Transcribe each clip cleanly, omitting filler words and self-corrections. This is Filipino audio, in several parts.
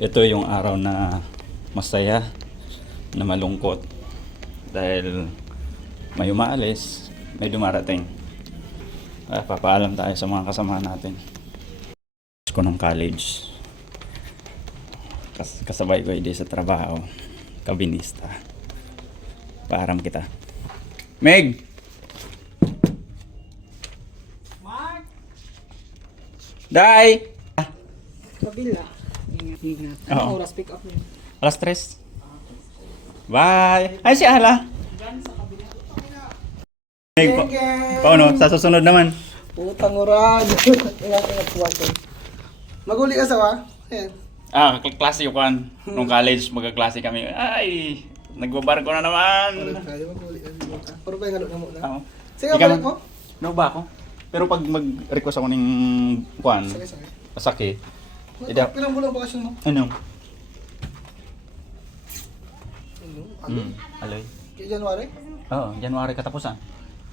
Ito yung araw na masaya, na malungkot. Dahil may umaalis, may dumarating. Papaalam tayo sa mga kasama natin. Ko ng college. Kasabay ko hindi sa trabaho. Kabinista. Paaram kita. Meg! Mark! Day! Kabila. Ingat. Oo. Anong oras pick up niyo? Alas 3. Bye! Ay, si Ala! Meg, paano? Sa susunod naman. Putang urad. Ingat po ako. Maguli ka sa wa? Ayan. Klase ko kan. Nung college, magkaklase kami. Ay! Nagbabarko na naman! Kaya maguli ka. Pero ba yung halo na mo na? Oo. Sige, balik mo. No ba ako? Pero pag mag-request ako ng kuan, Sige. asaki, ida, Pilang bulang bakasyon mo? ano? Ano? Aloy. Kaya January? Oo, January katapusan.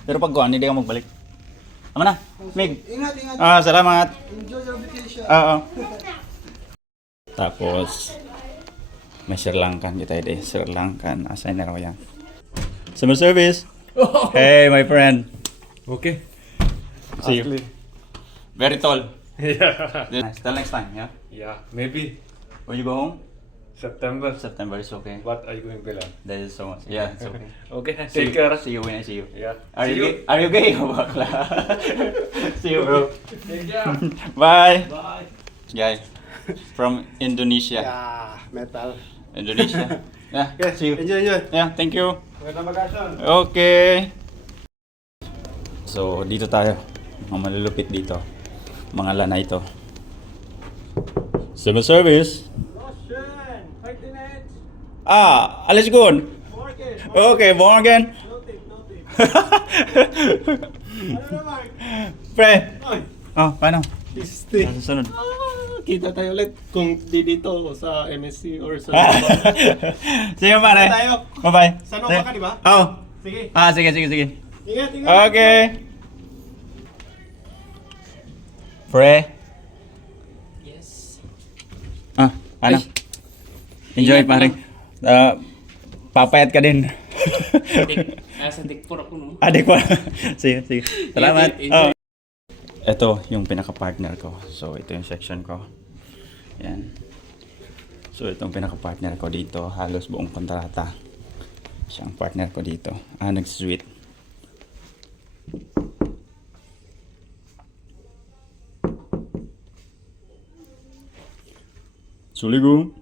Pero pag kuan, hindi ka magbalik. Ama na, Meg. Ingat. Salamat. Enjoy your vacation. Oo. Tapos, may Sri Lankan kita ide. Sri Lankan, assign na raw yan. Summer service. Hey, my friend. Okay. See you. Very tall. Yeah. Nice. Till next time, yeah? Yeah. Maybe When you go home? September. September is okay. What are you going to plan? That is so much. Yeah, it's okay. Okay. See Take care. See you when I see you. Yeah. Are See you gay? Are you gay? Bakla. See you, bro. Take care. Bye. Bye. Guy from Indonesia. Yeah. Metal. Indonesia. Yeah. Okay. See you. Enjoy. Yeah, thank you. Magandang bakasyon. Okay. So, dito tayo. Mga malulupit dito. Mga lana ito. Civil service. Alles gut. Okay, morgen. Pre. Oh, paano? Stay. Susunod. Kita tayo ulit kung di dito sa MSC or sa... Sige pare. tayo. Bye-bye. Sa Nova ka, di ba? Oo. Sige. Sige. Ingat. Okay. Pre. Yes. Ano? Enjoy pare. Papayat ka din. Sa Dikpor ako, no? Adik ko. Sige. Salamat. Enjoy. Ito yung pinaka-partner ko. So, ito yung section ko. Yan. So, itong pinaka-partner ko dito. Halos buong kontrata. Siya ang partner ko dito. Nag-sweet. Suligo.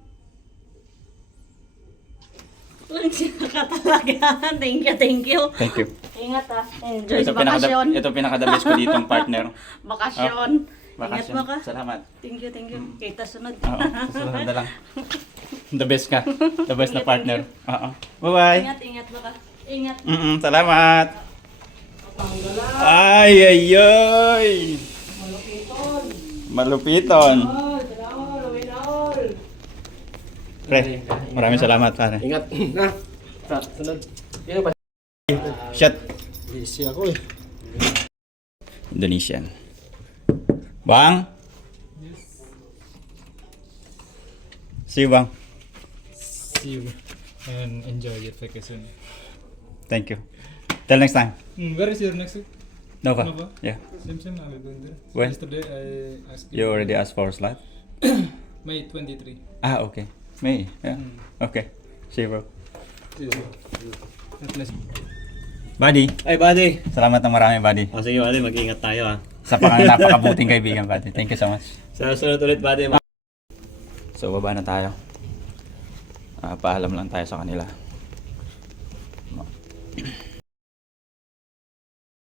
Talaga. Thank you. Thank you. Ingat Enjoy sa bakasyon. Ito pinaka-the best ko dito ang partner. Bakasyon. Ingat Bakasyon. mo ka. Salamat. Thank you. Kita sunod. Oo, susunod na lang. The best ka. The best na partner. Oo. Bye-bye. Ingat mo ka. Ingat. Salamat. Ay. Malupiton. Pre, maraming salamat pare. Ingat. Na. Sunod. Shot. Busy ako eh. Indonesian. Bang? See you, Bang. See you and enjoy your vacation. Thank you. Till next time. Where is your next week? Nova. Nova? Yeah. Same, I'll be going there. When? Yesterday I asked You already asked for a slot? May 23. Okay. May. Yeah. Okay. See you, bro. God bless. Buddy. Ay, buddy. Salamat ng marami, buddy. Sige, buddy. Mag-ingat tayo ah. Sa napakabuting kaibigan, buddy. Thank you so much. Sa sunod ulit, buddy. So, baba na tayo. Paalam lang tayo sa kanila.